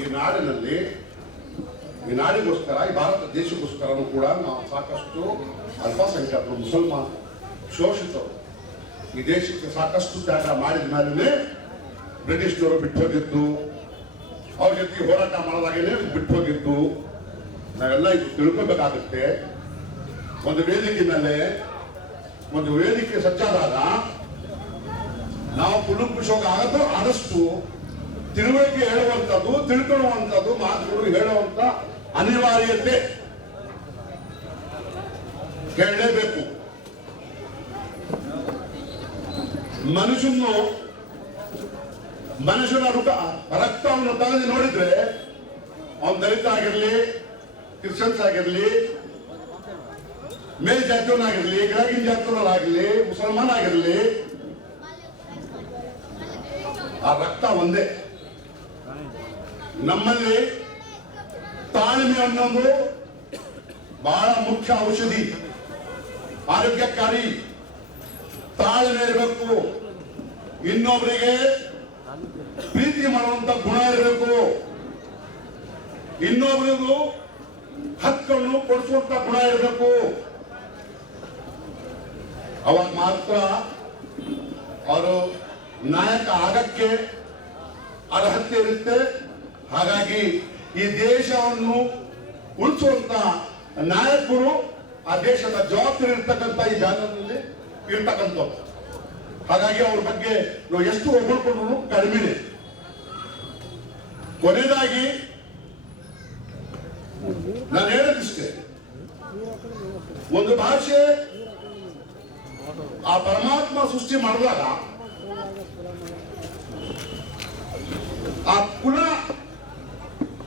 ಈ ನಾಡಿನಲ್ಲಿ ಈ ನಾಡಿಗೋಸ್ಕರ ಈ ಭಾರತ ದೇಶಕ್ಕೋಸ್ಕರನೂ ಕೂಡ ನಾವು ಸಾಕಷ್ಟು ಅಲ್ಪಸಂಖ್ಯಾತರು ಮುಸಲ್ಮಾನ್ ಶೋಷಿತರು ಈ ದೇಶಕ್ಕೆ ಸಾಕಷ್ಟು ತ್ಯಾಗ ಮಾಡಿದ ಮೇಲೆ ಬ್ರಿಟಿಷ್ನವರು ಬಿಟ್ಟು ಹೋಗಿದ್ದು, ಅವ್ರ ಜೊತೆ ಹೋರಾಟ ಮಾಡೋದಾಗೇನೆ ಬಿಟ್ಟು ಹೋಗಿದ್ದು ನಾವೆಲ್ಲ ಇದು ತಿಳ್ಕೋಬೇಕಾಗುತ್ತೆ. ಒಂದು ವೇದಿಕೆ ಸಜ್ಜಾದಾಗ ನಾವು ಕುಲುಂಕುಷವಾಗಿ ಆದಷ್ಟು ತಿಳುವಳಿಕೆ ಹೇಳುವಂಥದ್ದು, ತಿಳ್ಕೊಳ್ಳುವಂಥದ್ದು ಮಾತುಗಳು ಹೇಳುವಂತ ಅನಿವಾರ್ಯತೆ ಹೇಳಲೇಬೇಕು. ಮನುಷ್ಯನ ರಕ್ತವನ್ನು ತೆಗೆದು ನೋಡಿದ್ರೆ ಅವನು ದಲಿತ ಆಗಿರ್ಲಿ, ಕ್ರಿಶ್ಚಿಯನ್ಸ್ ಆಗಿರ್ಲಿ, ಮೇಲ್ಜಾತಿಯವನಾಗಿರ್ಲಿ, ಕೆಳಗಿನ ಜಾತಿಯವನಾಗಿರ್ಲಿ, ಮುಸಲ್ಮಾನ್ ಆಗಿರ್ಲಿ, ಆ ರಕ್ತ ಒಂದೇ. ನಮ್ಮಲ್ಲಿ ತಾಳ್ಮೆ ಅನ್ನೋದು ಬಹಳ ಮುಖ್ಯ ಔಷಧಿ, ಆರೋಗ್ಯಕಾರಿ. ತಾಳ್ಮೆ ಇರಬೇಕು, ಇನ್ನೊಬ್ಬರಿಗೆ ಪ್ರೀತಿ ಮಾಡುವಂತ ಗುಣ ಇರಬೇಕು, ಇನ್ನೊಬ್ಬರಿಗೂ ಹಕ್ಕನ್ನು ಕೊಡಿಸುವಂತ ಗುಣ ಇರಬೇಕು. ಅವಾಗ ಮಾತ್ರ ಅವರು ನಾಯಕ ಆಗಕ್ಕೆ ಅರ್ಹತೆ ಇರುತ್ತೆ. ಹಾಗಾಗಿ ಈ ದೇಶವನ್ನು ಉಳಿಸುವಂತ ನಾಯಕರು ಆ ದೇಶದ ಜವಾಬ್ದಾರಿ ಇರ್ತಕ್ಕಂಥ ಈ ಜಾಗದಲ್ಲಿ ಇರ್ತಕ್ಕಂಥವ್ರು. ಹಾಗಾಗಿ ಅವ್ರ ಬಗ್ಗೆ ನಾವು ಎಷ್ಟು ಹೊಗಳ್ಕೊಂಡ್ರು ಕಡಿಮೆನೆ. ಕೊನೆಯದಾಗಿ ನಾನು ಹೇಳೋದಿಷ್ಟೇ, ಒಂದು ಭಾಷೆ ಆ ಪರಮಾತ್ಮ ಸೃಷ್ಟಿ ಮಾಡಿದಾಗ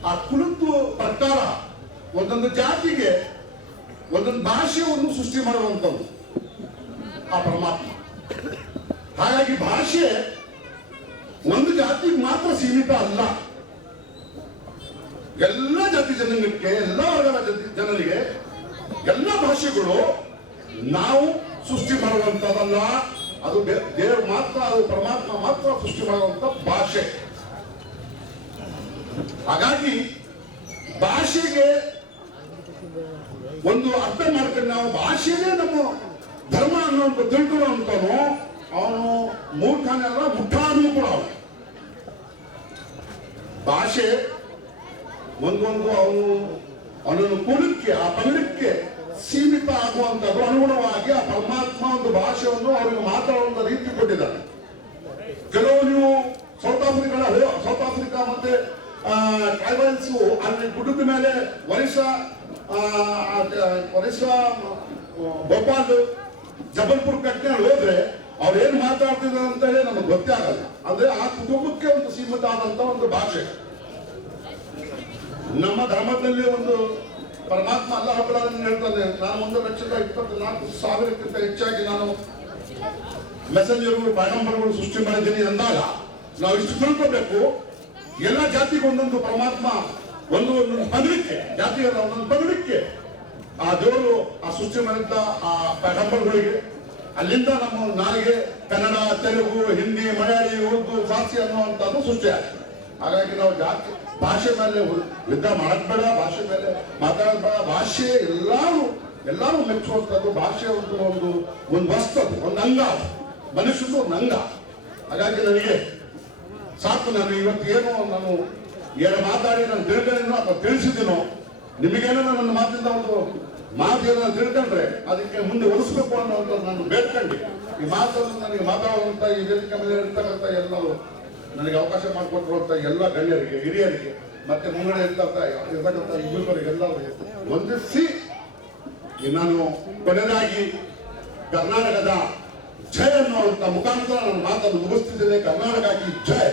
ಆ ಕುಲದ್ದು ಪ್ರಕಾರ ಒಂದೊಂದು ಜಾತಿಗೆ ಒಂದೊಂದು ಭಾಷೆಯನ್ನು ಸೃಷ್ಟಿ ಮಾಡುವಂಥದ್ದು ಆ ಪರಮಾತ್ಮ. ಹಾಗಾಗಿ ಭಾಷೆ ಒಂದು ಜಾತಿಗೆ ಮಾತ್ರ ಸೀಮಿತ ಅಲ್ಲ, ಎಲ್ಲ ಜಾತಿ ಜನಾಂಗಕ್ಕೆ, ಎಲ್ಲ ವರ್ಗದ ಜನರಿಗೆ ಎಲ್ಲ ಭಾಷೆಗಳು ನಾವು ಸೃಷ್ಟಿ ಮಾಡುವಂಥದ್ದಲ್ಲ. ಅದು ದೇವರು ಮಾತ್ರ, ಅದು ಪರಮಾತ್ಮ ಮಾತ್ರ ಸೃಷ್ಟಿ ಮಾಡುವಂತ ಭಾಷೆ. ಹಾಗಾಗಿ ಭಾಷೆಗೆ ಒಂದು ಅರ್ಥ ಮಾಡ್ಕೊಂಡು ನಾವು ಭಾಷೆನೇ ನಮ್ಮ ಧರ್ಮ ಅನ್ನುವಂಥ ತಿಳ್ಕೊಳ್ಳುವಂಥವನು ಅವನು ಮೂರ್ಖನೆಲ್ಲ ಮುಟ್ಟಾದ್ರೂ ಕೂಡ ಭಾಷೆ ಒಂದೊಂದು ಅವನನ್ನು ಕುಲಕ್ಕೆ, ಆ ಪಂಗಡಕ್ಕೆ ಸೀಮಿತ ಆಗುವಂಥದ್ದು ಅನುಗುಣವಾಗಿ ಆ ಪರಮಾತ್ಮ ಒಂದು ಭಾಷೆಯನ್ನು ಅವರಿಗೆ ಮಾತಾಡುವಂತ ರೀತಿ ಕೊಟ್ಟಿದ್ದಾರೆ. ಕೆಲವು ನೀವು ಸೌತ್ ಆಫ್ರಿಕಾ ಮತ್ತೆ ಟ್ರೈಬಲ್ಸ್ ಅಲ್ಲಿ ಗುಡ್ಡದ ಮೇಲೆ ಒರಿಸ್ಸಾ, ಭೋಪಾಲ್, ಜಬಲ್ಪುರ್ ಕಟ್ಟಿ ಹೋದ್ರೆ ಅವ್ರು ಏನ್ ಮಾತಾಡ್ತಿದ್ದಾರೆ ಅಂತ ಹೇಳಿ ನಮಗೆ ಗೊತ್ತೇ ಆಗಲ್ಲ. ಅಂದ್ರೆ ಆ ಕುಟುಂಬಕ್ಕೆ ಒಂದು ಸೀಮಿತ ಆದಂತ ಒಂದು ಭಾಷೆ. ನಮ್ಮ ಧರ್ಮದಲ್ಲಿ ಒಂದು ಪರಮಾತ್ಮ ಅಲ್ಲಾಹ್ ರಬ್ಬುಲ್ ಹೇಳ್ತಾನೆ, ನಾನು 1,24,000 ಹೆಚ್ಚಾಗಿ ನಾನು ಮೆಸೆಂಜರ್ಗಳು, ಪೈಗಂಬರ್ಗಳು ಸೃಷ್ಟಿ ಮಾಡಿದ್ದೀನಿ ಅಂದಾಗ ನಾವು ಇಷ್ಟು ತಿಳ್ಕೋಬೇಕು. ಎಲ್ಲ ಜಾತಿಗೆ ಒಂದೊಂದು ಪರಮಾತ್ಮ ಒಂದೊಂದು ಪದವಿಕ್ಕೆ, ಜಾತಿಗಳ ಒಂದೊಂದು ಪದವಿಕ್ಕೆ ಆ ದೇವರು ಆ ಸೃಷ್ಟಿ ಮಾಡಿದ್ದ ಆ ಪೈಗಂಬರ್ಗಳಿಗೆ ಅಲ್ಲಿಂದ ನಮ್ಮ ನಾಲಿಗೆ ಕನ್ನಡ, ತೆಲುಗು, ಹಿಂದಿ, ಮಲಯಾಳಿ, ಉರ್ದು, ಫಾರ್ಸಿ ಅನ್ನುವಂಥದ್ದು ಸೃಷ್ಟಿ ಆಗಿದೆ. ಹಾಗಾಗಿ ನಾವು ಜಾತಿ ಭಾಷೆ ಮೇಲೆ ಯುದ್ಧ ಮಾಡಕ್ ಬೇಡ, ಭಾಷೆ ಮೇಲೆ ಮಾತಾಡೋದ್ ಬೇಡ. ಭಾಷೆ ಎಲ್ಲರೂ ಮೆಚ್ಚುವಂಥದ್ದು. ಭಾಷೆ ಒಂದು ವಸ್ತುದು, ಒಂದು ಅಂಗ, ಮನುಷ್ಯನ ಒಂದು ಅಂಗ. ಹಾಗಾಗಿ ನನಗೆ ಸಾಕು, ನಾನು ಇವತ್ತು ಏನು ಮಾತಾಡಿ ನಾನು ತಿಳ್ಕೊಂಡಿನೋ ಅಥವಾ ತಿಳಿಸಿದ್ದೀನೋ, ನಿಮಗೇನೋ ನನ್ನ ಮಾತಿಂದ ಒಂದು ಮಾತೇನ ತಿಳ್ಕೊಂಡ್ರೆ ಅದಕ್ಕೆ ಮುಂದೆ ಒಲಿಸ್ಬೇಕು ಅನ್ನೋದು ನಾನು ಬೇಡ್ಕೊಂಡು ಈ ಮಾತನ್ನು ನನಗೆ ಮಾತಾಡುವಂತ ಈ ವೇದಿಕೆ ಮೇಲೆ ಇರ್ತಕ್ಕಂಥ ಎಲ್ಲರೂ ನನಗೆ ಅವಕಾಶ ಮಾಡಿಕೊಟ್ಟಿರುವಂತ ಎಲ್ಲ ಗಣ್ಯರಿಗೆ, ಹಿರಿಯರಿಗೆ, ಮತ್ತೆ ಮುಂಗಡೆ ಇರ್ತಕ್ಕಂಥ ಯುವಕರಿಗೆಲ್ಲರಿಗೆ ವಂದಿಸಿ ನಾನು ಕೊನೆಯದಾಗಿ ಕರ್ನಾಟಕದ ಜಯ ಅನ್ನುವಂಥ ಮುಖಾಂತರ ನನ್ನ ಮಾತನ್ನು ಮುಗಿಸ್ತಿದ್ದೇನೆ. ಕರ್ನಾಟಕ ಕಿ ಜಯ.